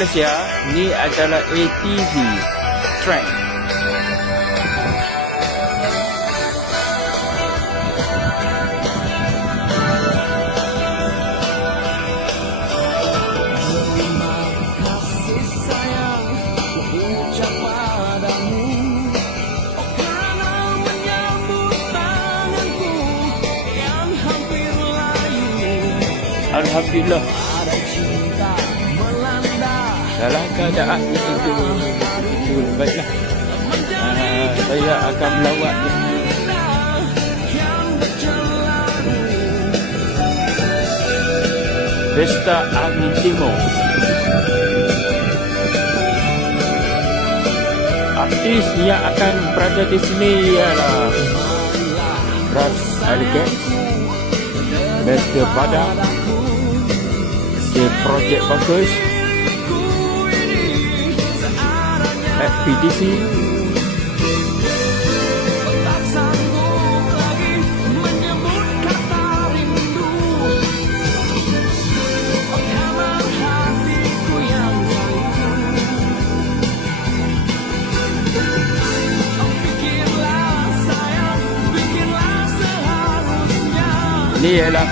Malaysia ni adalah ATV track. Alhamdulillah, dalam keadaan itu baiklah. Saya akan melawat Pesta Angin Timur. Artis yang akan berada di sini ialah Ras Elegance, Mr. Padang, The Project Bagus, FPDC, ini ialah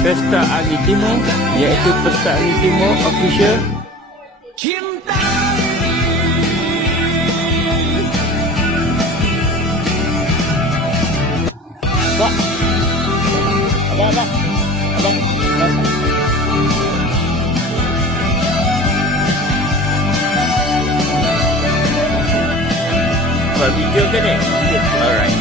Pesta Angin Timur, iaitu Pesta Angin Timur Official. Abang. Buat video ke ni? Alright.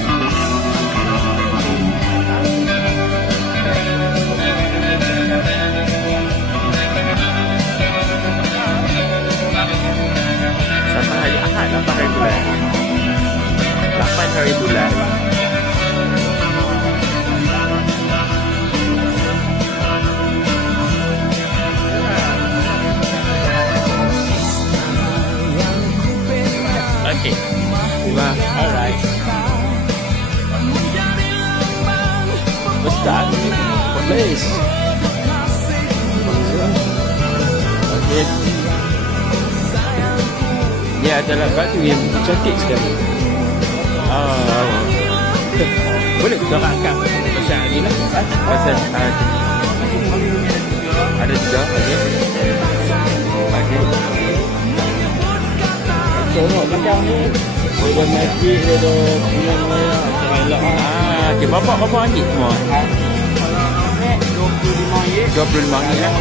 Sampai hari Ahad, 8 hari bulan. 8 hari bulan. Okay. Alright. Pesta Angin Polis. Okay. Dia adalah batu yang cantik sekali. Boleh kita angkat pasal ni lah. Pasal ada juga. Okay. Tengok belakang ni. Ada masjid, ada bunga raya, macam elok lah. Okay, bapak ambil semua? 25 ringgit. 25 ringgit lah.